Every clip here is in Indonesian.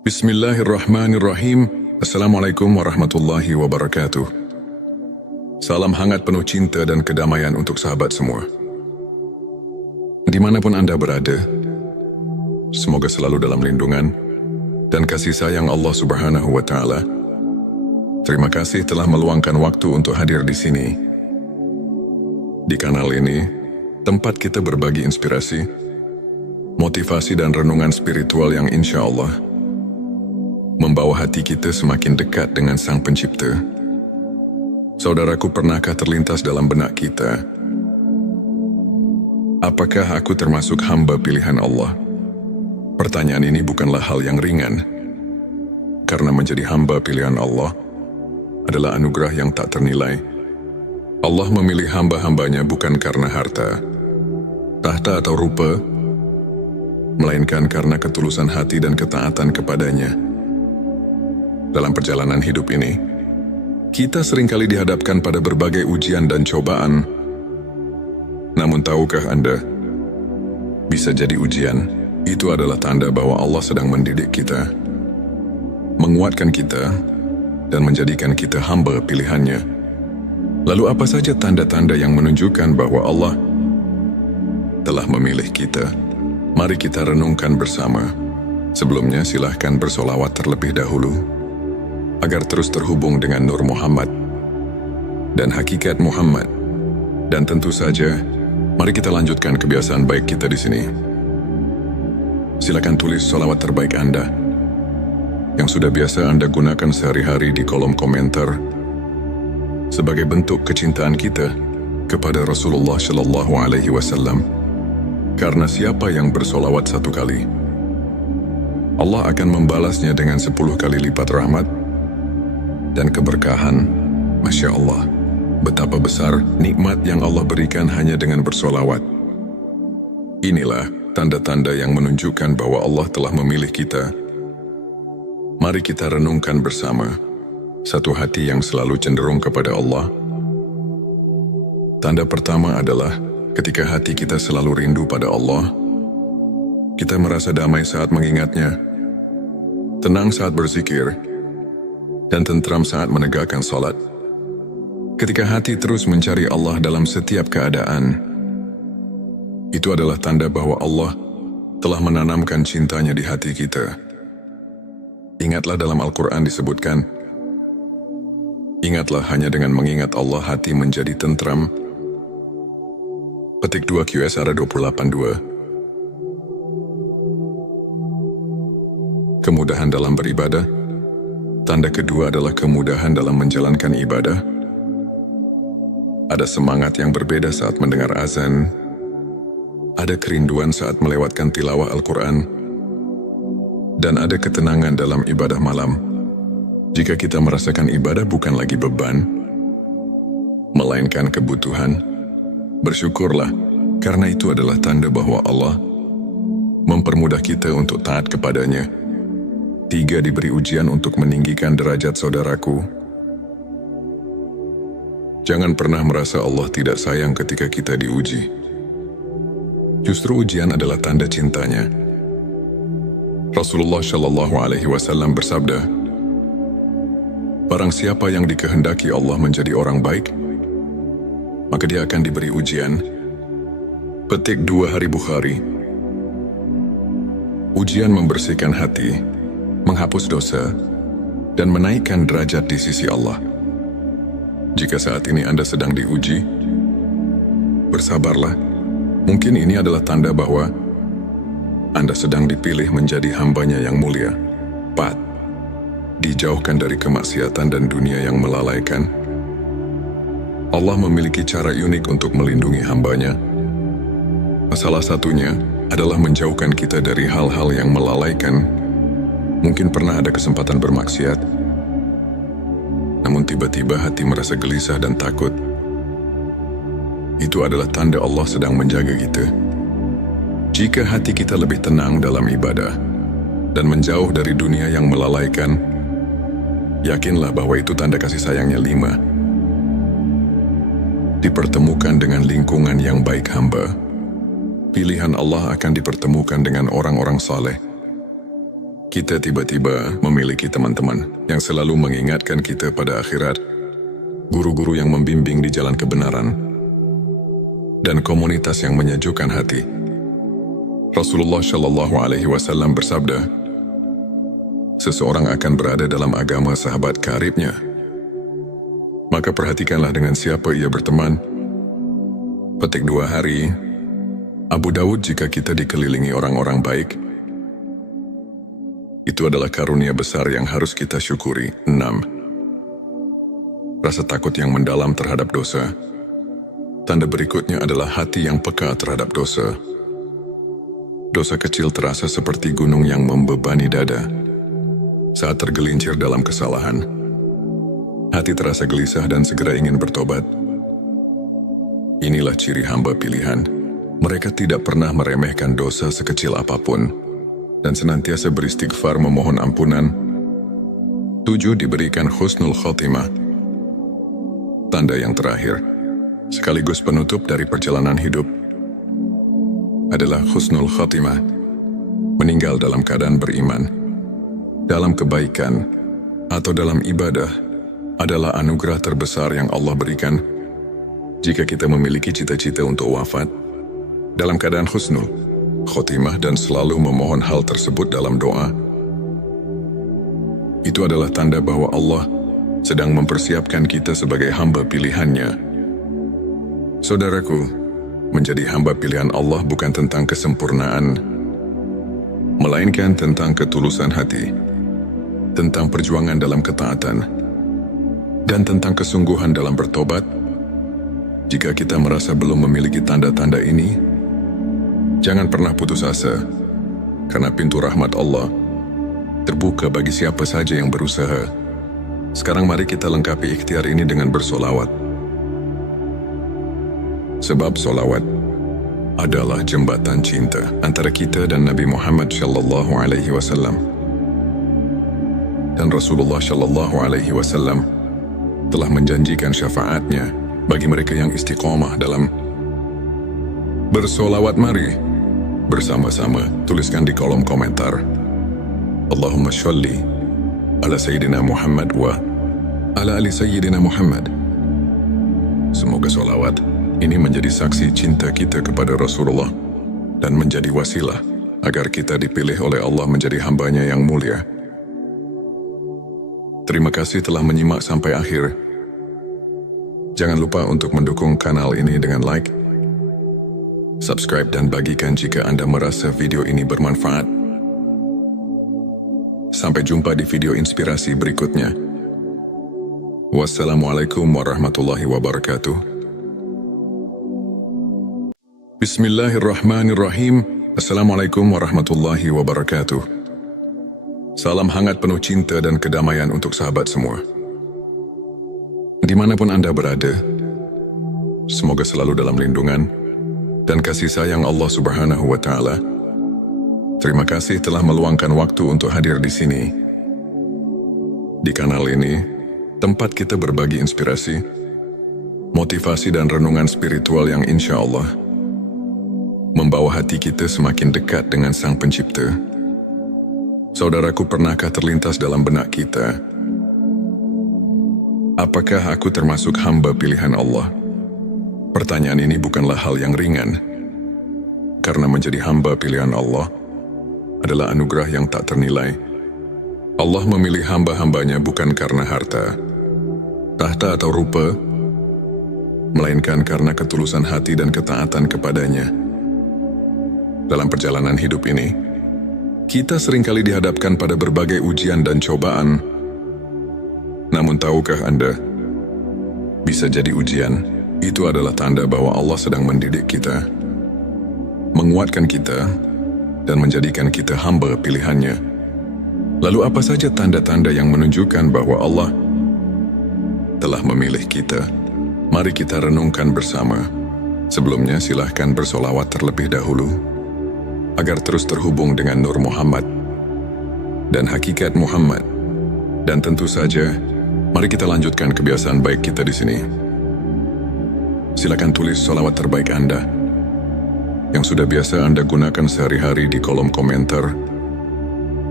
Bismillahirrahmanirrahim. Assalamualaikum warahmatullahi wabarakatuh. Salam hangat penuh cinta dan kedamaian untuk sahabat semua. Dimanapun Anda berada, semoga selalu dalam lindungan dan kasih sayang Allah Subhanahu wa Ta'ala. Terima kasih telah meluangkan waktu untuk hadir di sini. Di kanal ini, tempat kita berbagi inspirasi, motivasi dan renungan spiritual yang insya Allah membawa hati kita semakin dekat dengan Sang Pencipta. Saudaraku, pernahkah terlintas dalam benak kita, apakah aku termasuk hamba pilihan Allah? Pertanyaan ini bukanlah hal yang ringan, karena menjadi hamba pilihan Allah adalah anugerah yang tak ternilai. Allah memilih hamba-hambanya bukan karena harta, tahta atau rupa, melainkan karena ketulusan hati dan ketaatan kepadanya. Dalam perjalanan hidup ini, kita seringkali dihadapkan pada berbagai ujian dan cobaan. Namun tahukah Anda, bisa jadi ujian itu adalah tanda bahwa Allah sedang mendidik kita, menguatkan kita, dan menjadikan kita hamba pilihannya. Lalu apa saja tanda-tanda yang menunjukkan bahwa Allah telah memilih kita? Mari kita renungkan bersama. Sebelumnya silahkan bersolawat terlebih dahulu, agar terus terhubung dengan Nur Muhammad dan hakikat Muhammad. Dan tentu saja, mari kita lanjutkan kebiasaan baik kita di sini. Silakan tulis sholawat terbaik Anda yang sudah biasa Anda gunakan sehari-hari di kolom komentar sebagai bentuk kecintaan kita kepada Rasulullah Shallallahu Alaihi Wasallam. Karena siapa yang bersolawat 1 kali, Allah akan membalasnya dengan 10 kali lipat rahmat dan keberkahan. Masya Allah, betapa besar nikmat yang Allah berikan hanya dengan bersolawat. Inilah tanda-tanda yang menunjukkan bahwa Allah telah memilih kita. Mari kita renungkan bersama. Satu hati yang selalu cenderung kepada Allah. Tanda pertama adalah ketika hati kita selalu rindu pada Allah. Kita merasa damai saat mengingatnya, tenang saat berzikir, dan tentram saat menegakkan salat. Ketika hati terus mencari Allah dalam setiap keadaan, itu adalah tanda bahwa Allah telah menanamkan cintanya di hati kita. Ingatlah dalam Al-Quran disebutkan, ingatlah hanya dengan mengingat Allah hati menjadi tentram. Petik 2 QSR 28:2. Kemudahan dalam beribadah. Tanda kedua adalah kemudahan dalam menjalankan ibadah. Ada semangat yang berbeda saat mendengar azan. Ada kerinduan saat melewatkan tilawah Al-Quran. Dan ada ketenangan dalam ibadah malam. Jika kita merasakan ibadah bukan lagi beban, melainkan kebutuhan, bersyukurlah, karena itu adalah tanda bahwa Allah mempermudah kita untuk taat kepadanya. 3. Diberi ujian untuk meninggikan derajat saudaraku. Jangan pernah merasa Allah tidak sayang ketika kita diuji. Justru ujian adalah tanda cintanya. Rasulullah Shallallahu Alaihi Wasallam bersabda, barang siapa yang dikehendaki Allah menjadi orang baik, maka dia akan diberi ujian. Petik 2 Hari Bukhari. Ujian membersihkan hati, menghapus dosa, dan menaikkan derajat di sisi Allah. Jika saat ini Anda sedang diuji, bersabarlah. Mungkin ini adalah tanda bahwa Anda sedang dipilih menjadi hambanya yang mulia. 4. Dijauhkan dari kemaksiatan dan dunia yang melalaikan. Allah memiliki cara unik untuk melindungi hambanya. Salah satunya adalah menjauhkan kita dari hal-hal yang melalaikan. Mungkin pernah ada kesempatan bermaksiat, namun tiba-tiba hati merasa gelisah dan takut. Itu adalah tanda Allah sedang menjaga kita. Jika hati kita lebih tenang dalam ibadah dan menjauh dari dunia yang melalaikan, yakinlah bahwa itu tanda kasih sayangnya. 5. Dipertemukan dengan lingkungan yang baik hamba. Pilihan Allah akan dipertemukan dengan orang-orang saleh. Kita tiba-tiba memiliki teman-teman yang selalu mengingatkan kita pada akhirat, guru-guru yang membimbing di jalan kebenaran, dan komunitas yang menyejukkan hati. Rasulullah Shallallahu Alaihi Wasallam bersabda, seseorang akan berada dalam agama sahabat karibnya. Maka perhatikanlah dengan siapa ia berteman. Petik 2 hari, Abu Dawud, jika kita dikelilingi orang-orang baik, itu adalah karunia besar yang harus kita syukuri. 6. Rasa takut yang mendalam terhadap dosa. Tanda berikutnya adalah hati yang peka terhadap dosa. Dosa kecil terasa seperti gunung yang membebani dada. Saat tergelincir dalam kesalahan, hati terasa gelisah dan segera ingin bertobat. Inilah ciri hamba pilihan. Mereka tidak pernah meremehkan dosa sekecil apapun dan senantiasa beristighfar memohon ampunan. 7. Diberikan husnul khotimah. Tanda yang terakhir, sekaligus penutup dari perjalanan hidup, adalah husnul khotimah. Meninggal dalam keadaan beriman, dalam kebaikan, atau dalam ibadah adalah anugerah terbesar yang Allah berikan. Jika kita memiliki cita-cita untuk wafat dalam keadaan husnul khotimah dan selalu memohon hal tersebut dalam doa, itu adalah tanda bahwa Allah sedang mempersiapkan kita sebagai hamba pilihannya. Saudaraku, menjadi hamba pilihan Allah bukan tentang kesempurnaan, melainkan tentang ketulusan hati, tentang perjuangan dalam ketaatan, dan tentang kesungguhan dalam bertobat. Jika kita merasa belum memiliki tanda-tanda ini, jangan pernah putus asa, karena pintu rahmat Allah terbuka bagi siapa saja yang berusaha. Sekarang mari kita lengkapi ikhtiar ini dengan bersolawat. Sebab solawat adalah jembatan cinta antara kita dan Nabi Muhammad Shallallahu Alaihi Wasallam. Dan Rasulullah Shallallahu Alaihi Wasallam telah menjanjikan syafaatnya bagi mereka yang istiqomah dalam bersolawat. Mari bersama-sama tuliskan di kolom komentar, Allahumma sholli ala Sayyidina Muhammad wa ala ali Sayyidina Muhammad. Semoga solawat ini menjadi saksi cinta kita kepada Rasulullah dan menjadi wasilah agar kita dipilih oleh Allah menjadi hambanya yang mulia. Terima kasih telah menyimak sampai akhir. Jangan lupa untuk mendukung kanal ini dengan like, subscribe, dan bagikan jika Anda merasa video ini bermanfaat. Sampai jumpa di video inspirasi berikutnya. Wassalamualaikum warahmatullahi wabarakatuh. Bismillahirrahmanirrahim. Assalamualaikum warahmatullahi wabarakatuh. Salam hangat penuh cinta dan kedamaian untuk sahabat semua. Dimanapun Anda berada, semoga selalu dalam lindungan dan kasih sayang Allah Subhanahu wa Ta'ala. Terima kasih telah meluangkan waktu untuk hadir di sini. Di kanal ini, tempat kita berbagi inspirasi, motivasi, dan renungan spiritual yang insya Allah membawa hati kita semakin dekat dengan Sang Pencipta. Saudaraku, pernahkah terlintas dalam benak kita, apakah aku termasuk hamba pilihan Allah? Pertanyaan ini bukanlah hal yang ringan, karena menjadi hamba pilihan Allah adalah anugerah yang tak ternilai. Allah memilih hamba-hambanya bukan karena harta, tahta, atau rupa, melainkan karena ketulusan hati dan ketaatan kepadanya. Dalam perjalanan hidup ini, kita seringkali dihadapkan pada berbagai ujian dan cobaan. Namun tahukah Anda, bisa jadi ujian itu adalah tanda bahwa Allah sedang mendidik kita, menguatkan kita, dan menjadikan kita hamba pilihannya. Lalu apa saja tanda-tanda yang menunjukkan bahwa Allah telah memilih kita? Mari kita renungkan bersama. Sebelumnya silahkan bersolawat terlebih dahulu, agar terus terhubung dengan Nur Muhammad dan hakikat Muhammad. Dan tentu saja, mari kita lanjutkan kebiasaan baik kita di sini. Silakan tulis solawat terbaik Anda yang sudah biasa Anda gunakan sehari-hari di kolom komentar.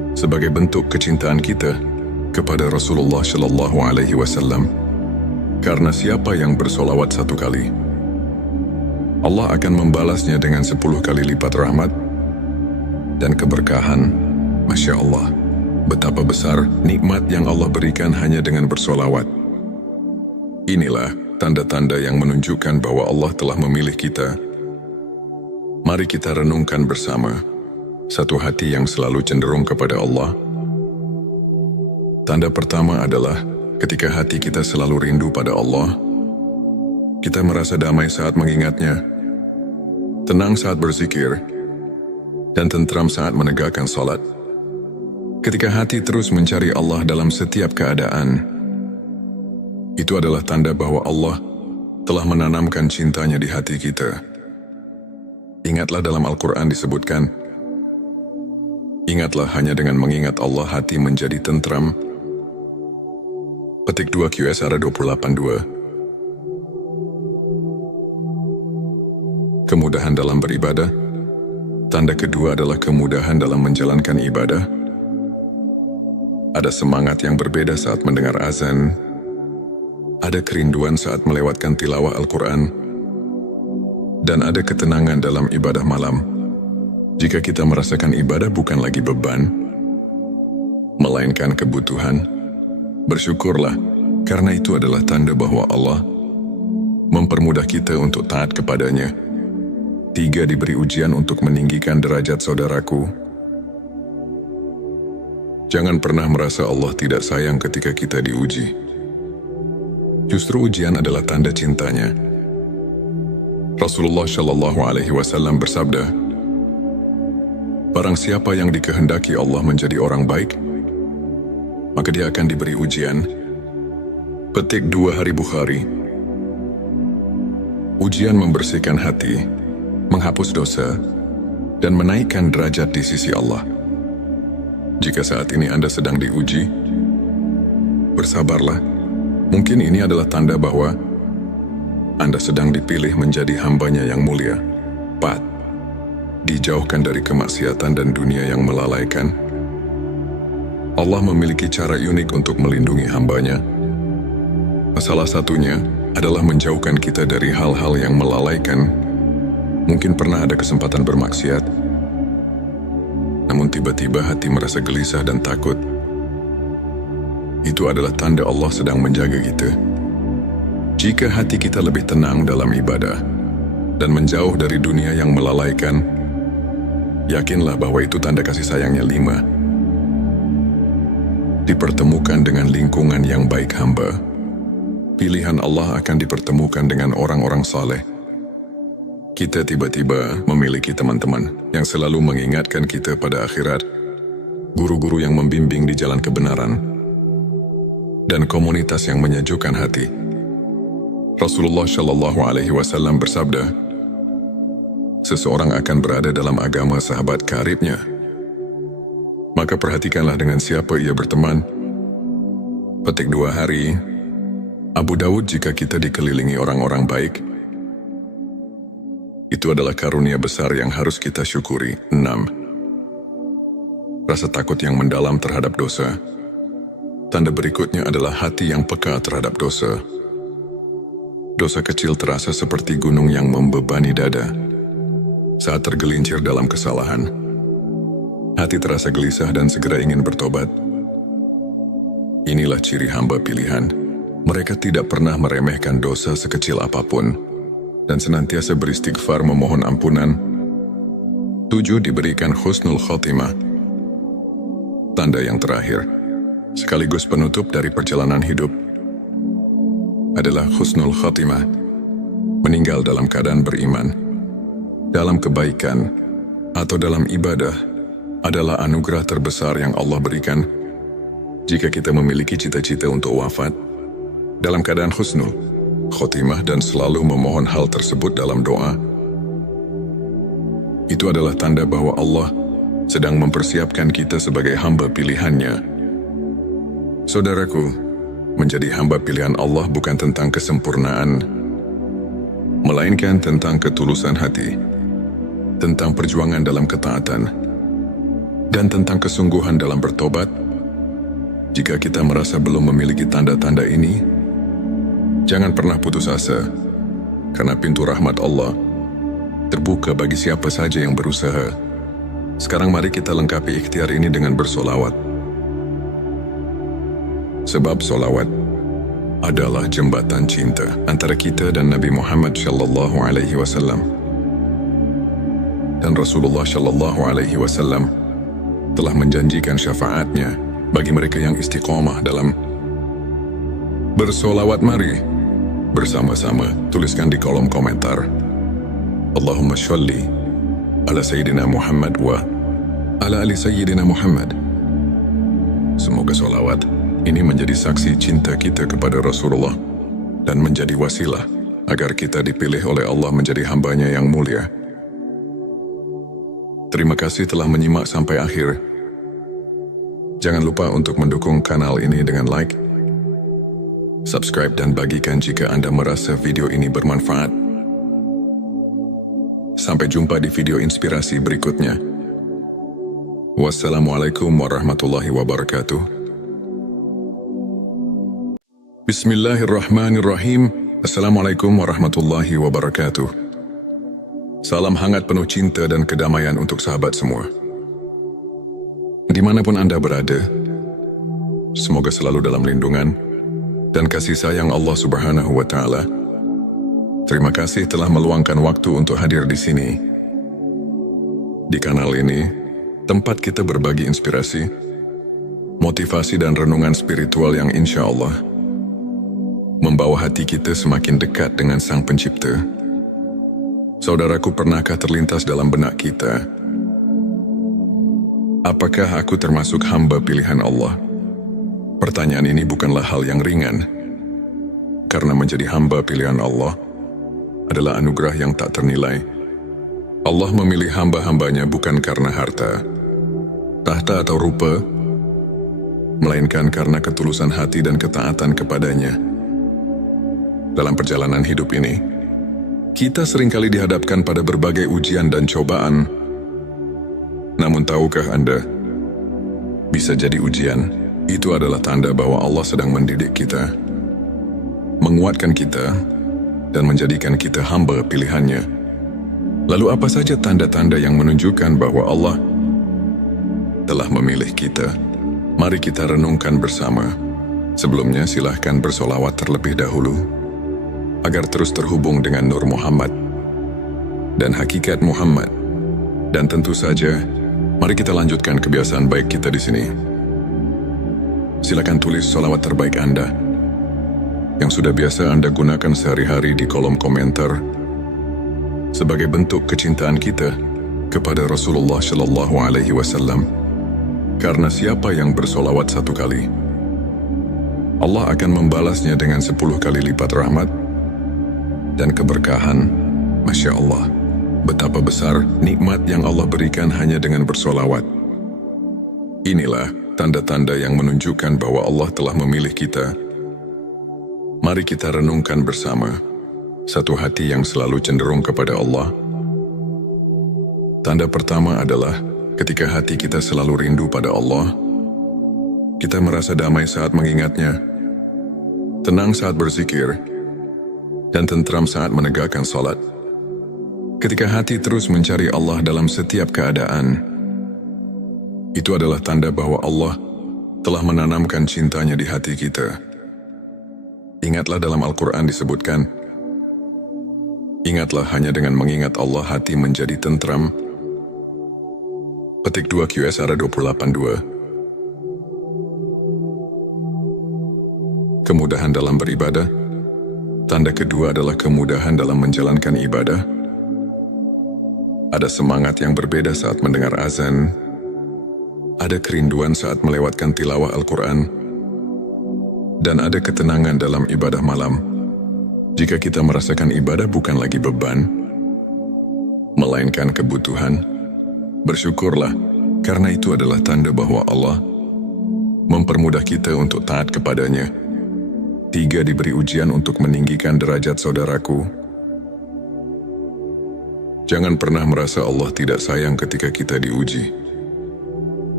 sebagai bentuk kecintaan kita kepada Rasulullah Shallallahu Alaihi Wasallam. Karena siapa yang bersolawat 1 kali, Allah akan membalasnya dengan 10 kali lipat rahmat dan keberkahan. Masya Allah, betapa besar nikmat yang Allah berikan hanya dengan bersolawat. Inilah tanda-tanda yang menunjukkan bahwa Allah telah memilih kita. Mari kita renungkan bersama satu hati yang selalu cenderung kepada Allah. Tanda pertama adalah ketika hati kita selalu rindu pada Allah. Kita merasa damai saat mengingatnya, tenang saat berzikir, dan tentram saat menegakkan salat. Ketika hati terus mencari Allah dalam setiap keadaan, itu adalah tanda bahwa Allah telah menanamkan cintanya di hati kita. Ingatlah dalam Al-Quran disebutkan, ingatlah hanya dengan mengingat Allah hati menjadi tentram. Petik 2 QSR 28.2. Kemudahan dalam beribadah. Tanda kedua adalah kemudahan dalam menjalankan ibadah. Ada semangat yang berbeda saat mendengar azan. Ada kerinduan saat melewatkan tilawah Al-Quran. Dan ada ketenangan dalam ibadah malam. Jika kita merasakan ibadah bukan lagi beban, melainkan kebutuhan, bersyukurlah, karena itu adalah tanda bahwa Allah mempermudah kita untuk taat kepadanya. 3. Diberi ujian untuk meninggikan derajat saudaraku. Jangan pernah merasa Allah tidak sayang ketika kita diuji. Justru ujian adalah tanda cintanya. Rasulullah Shallallahu Alaihi Wasallam bersabda, barang siapa yang dikehendaki Allah menjadi orang baik, maka dia akan diberi ujian. Petik 2 Hari Bukhari. Ujian membersihkan hati, menghapus dosa, dan menaikkan derajat di sisi Allah. Jika saat ini Anda sedang diuji, bersabarlah. Mungkin ini adalah tanda bahwa Anda sedang dipilih menjadi hambanya yang mulia. 4. Dijauhkan dari kemaksiatan dan dunia yang melalaikan. Allah memiliki cara unik untuk melindungi hambanya. Salah satunya adalah menjauhkan kita dari hal-hal yang melalaikan. Mungkin pernah ada kesempatan bermaksiat, namun tiba-tiba hati merasa gelisah dan takut. Itu adalah tanda Allah sedang menjaga kita. Jika hati kita lebih tenang dalam ibadah dan menjauh dari dunia yang melalaikan, yakinlah bahwa itu tanda kasih sayangnya. 5. Dipertemukan dengan lingkungan yang baik hamba. Pilihan Allah akan dipertemukan dengan orang-orang saleh. Kita tiba-tiba memiliki teman-teman yang selalu mengingatkan kita pada akhirat, guru-guru yang membimbing di jalan kebenaran, dan komunitas yang menyejukkan hati. Rasulullah Shallallahu Alaihi Wasallam bersabda, seseorang akan berada dalam agama sahabat karibnya. Maka perhatikanlah dengan siapa ia berteman. Petik 2 Hari. Abu Dawud. Jika kita dikelilingi orang-orang baik, itu adalah karunia besar yang harus kita syukuri. 6. Rasa takut yang mendalam terhadap dosa. Tanda berikutnya adalah hati yang peka terhadap dosa. Dosa kecil terasa seperti gunung yang membebani dada. Saat tergelincir dalam kesalahan, hati terasa gelisah dan segera ingin bertobat. Inilah ciri hamba pilihan. Mereka tidak pernah meremehkan dosa sekecil apapun dan senantiasa beristighfar memohon ampunan. 7. Diberikan husnul khotimah. Tanda yang terakhir, sekaligus penutup dari perjalanan hidup, adalah husnul khotimah. Meninggal dalam keadaan beriman, dalam kebaikan, atau dalam ibadah adalah anugerah terbesar yang Allah berikan. Jika kita memiliki cita-cita untuk wafat dalam keadaan husnul khotimah dan selalu memohon hal tersebut dalam doa, itu adalah tanda bahwa Allah sedang mempersiapkan kita sebagai hamba pilihannya. Saudaraku, menjadi hamba pilihan Allah bukan tentang kesempurnaan, melainkan tentang ketulusan hati, tentang perjuangan dalam ketaatan, dan tentang kesungguhan dalam bertobat. Jika kita merasa belum memiliki tanda-tanda ini, jangan pernah putus asa, karena pintu rahmat Allah terbuka bagi siapa saja yang berusaha. Sekarang mari kita lengkapi ikhtiar ini dengan bersolawat. Sebab solawat adalah jembatan cinta antara kita dan Nabi Muhammad sallallahu alaihi wasallam. Dan Rasulullah sallallahu alaihi wasallam telah menjanjikan syafaatnya bagi mereka yang istiqomah dalam bersolawat. Mari bersama-sama tuliskan di kolom komentar, Allahumma sholli ala Sayyidina Muhammad wa ala ali Sayyidina Muhammad. Semoga solawat ini menjadi saksi cinta kita kepada Rasulullah dan menjadi wasilah agar kita dipilih oleh Allah menjadi hambanya yang mulia. Terima kasih telah menyimak sampai akhir. Jangan lupa untuk mendukung kanal ini dengan like, subscribe dan bagikan jika Anda merasa video ini bermanfaat. Sampai jumpa di video inspirasi berikutnya. Wassalamualaikum warahmatullahi wabarakatuh. Bismillahirrahmanirrahim. Assalamualaikum warahmatullahi wabarakatuh. Salam hangat penuh cinta dan kedamaian untuk sahabat semua. Dimanapun Anda berada, semoga selalu dalam lindungan dan kasih sayang Allah Subhanahu wa Ta'ala. Terima kasih telah meluangkan waktu untuk hadir di sini. Di kanal ini, tempat kita berbagi inspirasi, motivasi dan renungan spiritual yang insya Allah membawa hati kita semakin dekat dengan Sang Pencipta. Saudaraku, pernahkah terlintas dalam benak kita, apakah aku termasuk hamba pilihan Allah? Pertanyaan ini bukanlah hal yang ringan, karena menjadi hamba pilihan Allah adalah anugerah yang tak ternilai. Allah memilih hamba-hambanya bukan karena harta, tahta atau rupa, melainkan karena ketulusan hati dan ketaatan kepadanya. Dalam perjalanan hidup ini, kita seringkali dihadapkan pada berbagai ujian dan cobaan. Namun tahukah Anda, bisa jadi ujian itu adalah tanda bahwa Allah sedang mendidik kita, menguatkan kita, dan menjadikan kita hamba pilihannya. Lalu apa saja tanda-tanda yang menunjukkan bahwa Allah telah memilih kita? Mari kita renungkan bersama. Sebelumnya silahkan bersolawat terlebih dahulu, agar terus terhubung dengan Nur Muhammad dan hakikat Muhammad. Dan tentu saja, mari kita lanjutkan kebiasaan baik kita di sini. Silakan tulis solawat terbaik Anda yang sudah biasa Anda gunakan sehari-hari di kolom komentar sebagai bentuk kecintaan kita kepada Rasulullah Shallallahu Alaihi Wasallam. Karena siapa yang bersolawat 1 kali, Allah akan membalasnya dengan 10 kali lipat rahmat dan keberkahan. Masya Allah, betapa besar nikmat yang Allah berikan hanya dengan bersolawat. Inilah tanda-tanda yang menunjukkan bahwa Allah telah memilih kita. Mari kita renungkan bersama. Satu hati yang selalu cenderung kepada Allah. Tanda pertama adalah ketika hati kita selalu rindu pada Allah. Kita merasa damai saat mengingatnya, tenang saat berzikir, dan tentram saat menegakkan salat. Ketika hati terus mencari Allah dalam setiap keadaan, itu adalah tanda bahwa Allah telah menanamkan cintanya di hati kita. Ingatlah dalam Al-Quran disebutkan, ingatlah hanya dengan mengingat Allah hati menjadi tentram. Petik 2 QSR 28:2. Kemudahan dalam beribadah. Tanda kedua adalah kemudahan dalam menjalankan ibadah. Ada semangat yang berbeda saat mendengar azan. Ada kerinduan saat melewatkan tilawah Al-Quran. Dan ada ketenangan dalam ibadah malam. Jika kita merasakan ibadah bukan lagi beban, melainkan kebutuhan, bersyukurlah, karena itu adalah tanda bahwa Allah mempermudah kita untuk taat kepadanya. 3. Diberi ujian untuk meninggikan derajat saudaraku. Jangan pernah merasa Allah tidak sayang ketika kita diuji.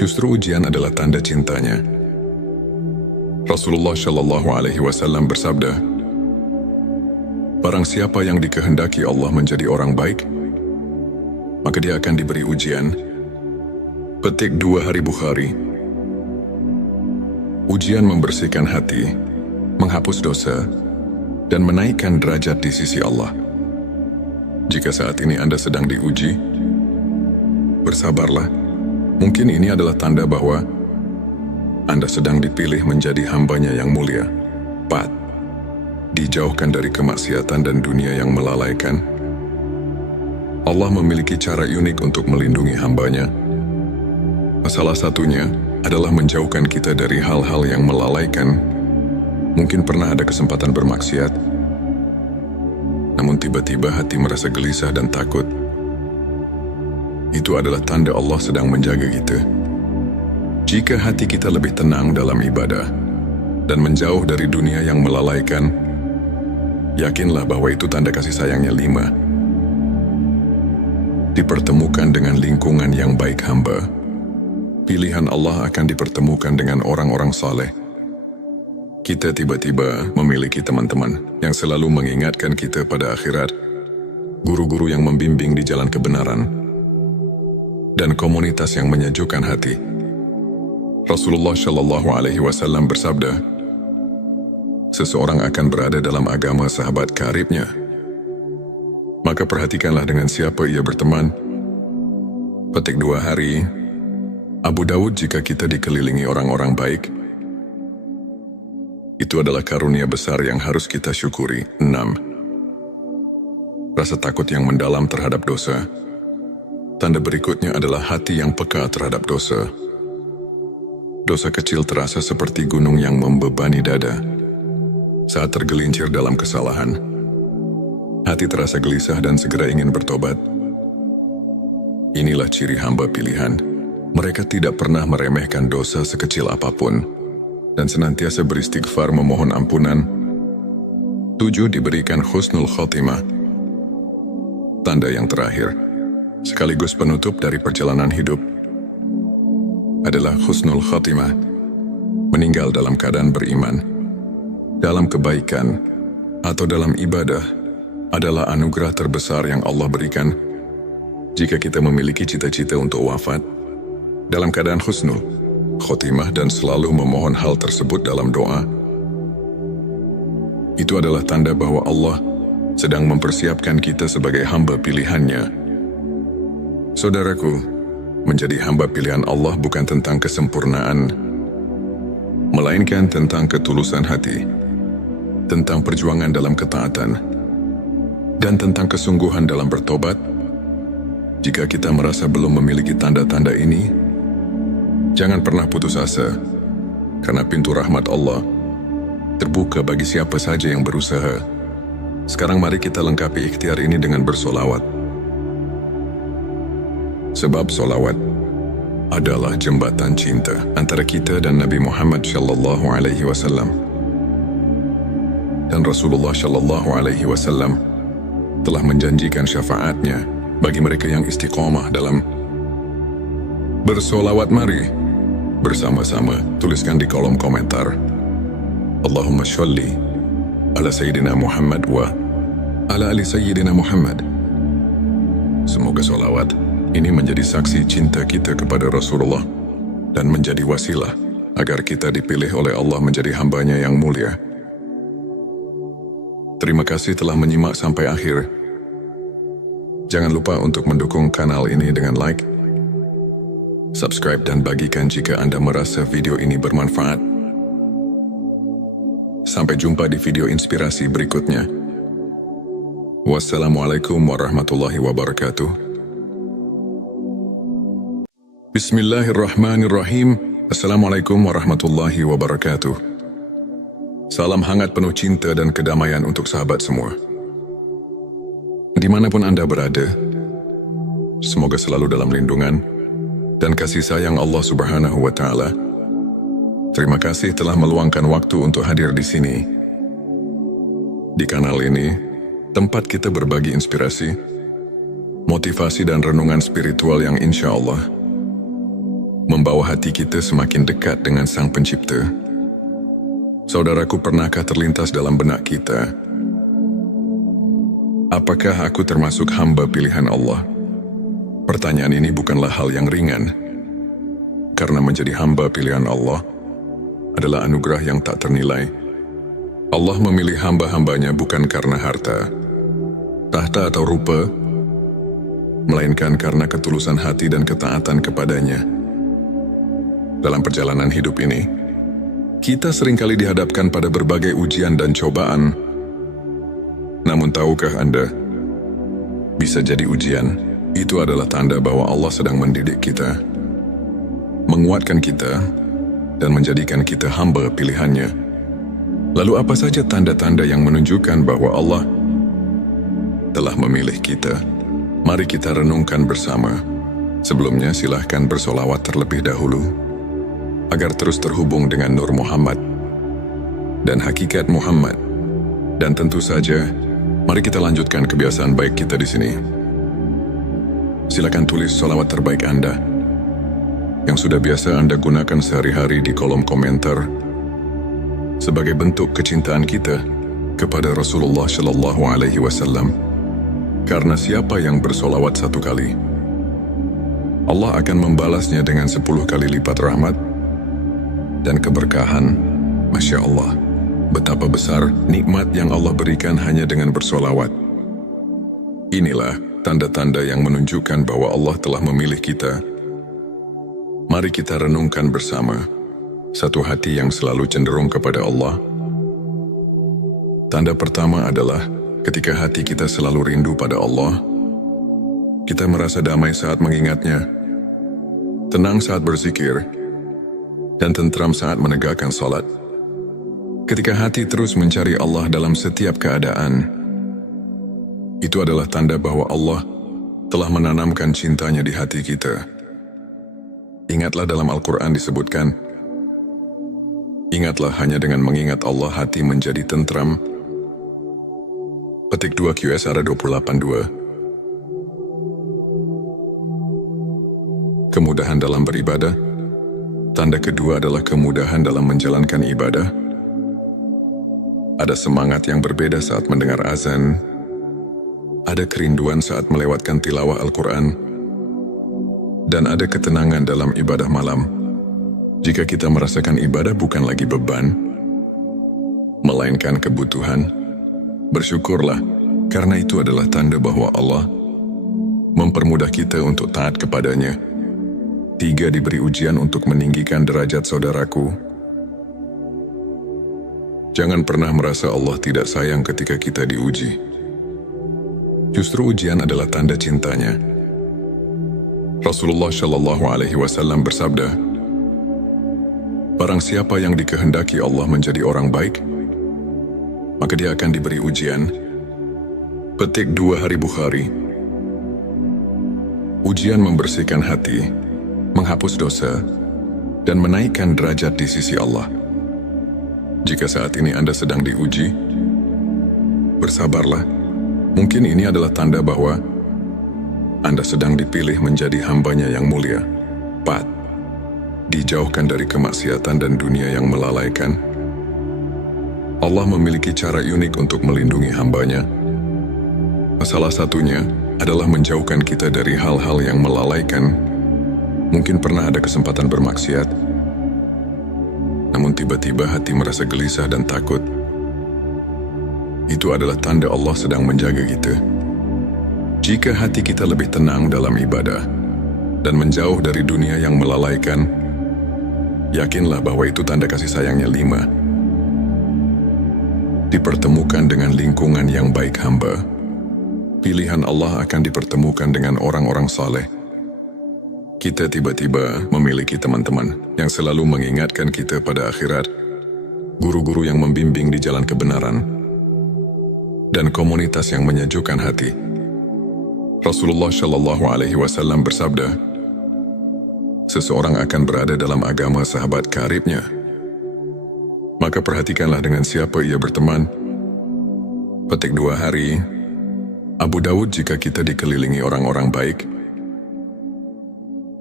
Justru ujian adalah tanda cintanya. Rasulullah Shallallahu Alaihi Wasallam bersabda, "Barang siapa yang dikehendaki Allah menjadi orang baik, maka dia akan diberi ujian." Petik 2 Hari Bukhari. Ujian membersihkan hati, menghapus dosa, dan menaikkan derajat di sisi Allah. Jika saat ini Anda sedang diuji, bersabarlah. Mungkin ini adalah tanda bahwa Anda sedang dipilih menjadi hambanya yang mulia. 4. Dijauhkan dari kemaksiatan dan dunia yang melalaikan. Allah memiliki cara unik untuk melindungi hambanya. Salah satunya adalah menjauhkan kita dari hal-hal yang melalaikan. Mungkin pernah ada kesempatan bermaksiat, namun tiba-tiba hati merasa gelisah dan takut. Itu adalah tanda Allah sedang menjaga kita. Jika hati kita lebih tenang dalam ibadah dan menjauh dari dunia yang melalaikan, yakinlah bahwa itu tanda kasih sayangnya. 5. Dipertemukan dengan lingkungan yang baik hamba. Pilihan Allah akan dipertemukan dengan orang-orang saleh. Kita tiba-tiba memiliki teman-teman yang selalu mengingatkan kita pada akhirat, guru-guru yang membimbing di jalan kebenaran, dan komunitas yang menyejukkan hati. Rasulullah Shallallahu Alaihi Wasallam bersabda, seseorang akan berada dalam agama sahabat karibnya. Maka perhatikanlah dengan siapa ia berteman. Petik 2 Hari. Abu Dawud, jika kita dikelilingi orang-orang baik, itu adalah karunia besar yang harus kita syukuri. 6. Rasa takut yang mendalam terhadap dosa. Tanda berikutnya adalah hati yang peka terhadap dosa. Dosa kecil terasa seperti gunung yang membebani dada. Saat tergelincir dalam kesalahan, hati terasa gelisah dan segera ingin bertobat. Inilah ciri hamba pilihan. Mereka tidak pernah meremehkan dosa sekecil apapun dan senantiasa beristighfar memohon ampunan. 7. Diberikan husnul khotimah. Tanda yang terakhir, sekaligus penutup dari perjalanan hidup, adalah husnul khotimah. Meninggal dalam keadaan beriman, dalam kebaikan, atau dalam ibadah adalah anugerah terbesar yang Allah berikan. Jika kita memiliki cita-cita untuk wafat dalam keadaan husnul khotimah dan selalu memohon hal tersebut dalam doa, itu adalah tanda bahwa Allah sedang mempersiapkan kita sebagai hamba pilihannya. Saudaraku, menjadi hamba pilihan Allah bukan tentang kesempurnaan, melainkan tentang ketulusan hati, tentang perjuangan dalam ketaatan, dan tentang kesungguhan dalam bertobat. Jika kita merasa belum memiliki tanda-tanda ini, jangan pernah putus asa, karena pintu rahmat Allah terbuka bagi siapa saja yang berusaha. Sekarang mari kita lengkapi ikhtiar ini dengan bersolawat. Sebab solawat adalah jembatan cinta antara kita dan Nabi Muhammad Shallallahu Alaihi Wasallam. Dan Rasulullah Shallallahu Alaihi Wasallam telah menjanjikan syafaatnya bagi mereka yang istiqomah dalam bersolawat. Mari bersama-sama tuliskan di kolom komentar, Allahumma sholli ala Sayyidina Muhammad wa ala ali Sayyidina Muhammad. Semoga solawat ini menjadi saksi cinta kita kepada Rasulullah dan menjadi wasilah agar kita dipilih oleh Allah menjadi hambanya yang mulia. Terima kasih telah menyimak sampai akhir. Jangan lupa untuk mendukung kanal ini dengan like, subscribe, dan bagikan jika Anda merasa video ini bermanfaat. Sampai jumpa di video inspirasi berikutnya. Wassalamualaikum warahmatullahi wabarakatuh. Bismillahirrahmanirrahim. Assalamualaikum warahmatullahi wabarakatuh. Salam hangat penuh cinta dan kedamaian untuk sahabat semua. Dimanapun Anda berada, semoga selalu dalam lindungan dan kasih sayang Allah Subhanahu wa Ta'ala. Terima kasih telah meluangkan waktu untuk hadir di sini. Di kanal ini, tempat kita berbagi inspirasi, motivasi, dan renungan spiritual yang insya Allah membawa hati kita semakin dekat dengan Sang Pencipta. Saudaraku, pernahkah terlintas dalam benak kita, apakah aku termasuk hamba pilihan Allah? Pertanyaan ini bukanlah hal yang ringan, karena menjadi hamba pilihan Allah adalah anugerah yang tak ternilai. Allah memilih hamba-hambanya bukan karena harta, tahta atau rupa, melainkan karena ketulusan hati dan ketaatan kepadanya. Dalam perjalanan hidup ini, kita seringkali dihadapkan pada berbagai ujian dan cobaan. Namun tahukah Anda, bisa jadi ujian itu adalah tanda bahwa Allah sedang mendidik kita, menguatkan kita, dan menjadikan kita hamba pilihannya. Lalu apa saja tanda-tanda yang menunjukkan bahwa Allah telah memilih kita? Mari kita renungkan bersama. Sebelumnya silahkan bersolawat terlebih dahulu, agar terus terhubung dengan Nur Muhammad dan hakikat Muhammad. Dan tentu saja, mari kita lanjutkan kebiasaan baik kita di sini. Silakan tulis solawat terbaik Anda yang sudah biasa Anda gunakan sehari-hari di kolom komentar sebagai bentuk kecintaan kita kepada Rasulullah Shallallahu Alaihi Wasallam. Karena siapa yang bersolawat 1 kali, Allah akan membalasnya dengan 10 kali lipat rahmat dan keberkahan. Masya Allah, betapa besar nikmat yang Allah berikan hanya dengan bersolawat. Inilah tanda-tanda yang menunjukkan bahwa Allah telah memilih kita. Mari kita renungkan bersama. Satu hati yang selalu cenderung kepada Allah. Tanda pertama adalah ketika hati kita selalu rindu pada Allah. Kita merasa damai saat mengingatnya, tenang saat berzikir, dan tentram saat menegakkan salat. Ketika hati terus mencari Allah dalam setiap keadaan, itu adalah tanda bahwa Allah telah menanamkan cintanya di hati kita. Ingatlah dalam Al-Quran disebutkan, ingatlah hanya dengan mengingat Allah hati menjadi tentram. Petik 2 QSR 28:2. Kemudahan dalam beribadah. Tanda kedua adalah kemudahan dalam menjalankan ibadah. Ada semangat yang berbeda saat mendengar azan. Ada kerinduan saat melewatkan tilawah Al-Quran. Dan ada ketenangan dalam ibadah malam. Jika kita merasakan ibadah bukan lagi beban, melainkan kebutuhan, bersyukurlah, karena itu adalah tanda bahwa Allah mempermudah kita untuk taat kepadanya. 3. Diberi ujian untuk meninggikan derajat saudaraku. Jangan pernah merasa Allah tidak sayang ketika kita diuji. Justru ujian adalah tanda cintanya. Rasulullah Shallallahu Alaihi Wasallam bersabda, barang siapa yang dikehendaki Allah menjadi orang baik, maka dia akan diberi ujian. Petik 2 Hari Bukhari. Ujian membersihkan hati, menghapus dosa, dan menaikkan derajat di sisi Allah. Jika saat ini Anda sedang diuji, bersabarlah. Mungkin ini adalah tanda bahwa Anda sedang dipilih menjadi hambanya yang mulia. 4. Dijauhkan dari kemaksiatan dan dunia yang melalaikan. Allah memiliki cara unik untuk melindungi hambanya. Salah satunya adalah menjauhkan kita dari hal-hal yang melalaikan. Mungkin pernah ada kesempatan bermaksiat, namun tiba-tiba hati merasa gelisah dan takut. Itu adalah tanda Allah sedang menjaga kita. Jika hati kita lebih tenang dalam ibadah dan menjauh dari dunia yang melalaikan, yakinlah bahwa itu tanda kasih sayangnya. 5. Dipertemukan dengan lingkungan yang baik hamba. Pilihan Allah akan dipertemukan dengan orang-orang saleh. Kita tiba-tiba memiliki teman-teman yang selalu mengingatkan kita pada akhirat, guru-guru yang membimbing di jalan kebenaran, dan komunitas yang menyejukkan hati. Rasulullah Shallallahu Alaihi Wasallam bersabda, seseorang akan berada dalam agama sahabat karibnya. Maka perhatikanlah dengan siapa ia berteman. Petik 2 Hari Abu Dawud. Jika kita dikelilingi orang-orang baik,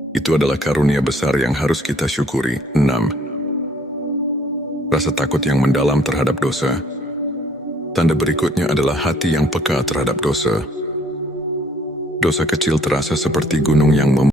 Itu adalah karunia besar yang harus kita syukuri. 6. Rasa takut yang mendalam terhadap dosa. Tanda berikutnya adalah hati yang peka terhadap dosa. Dosa kecil terasa seperti gunung yang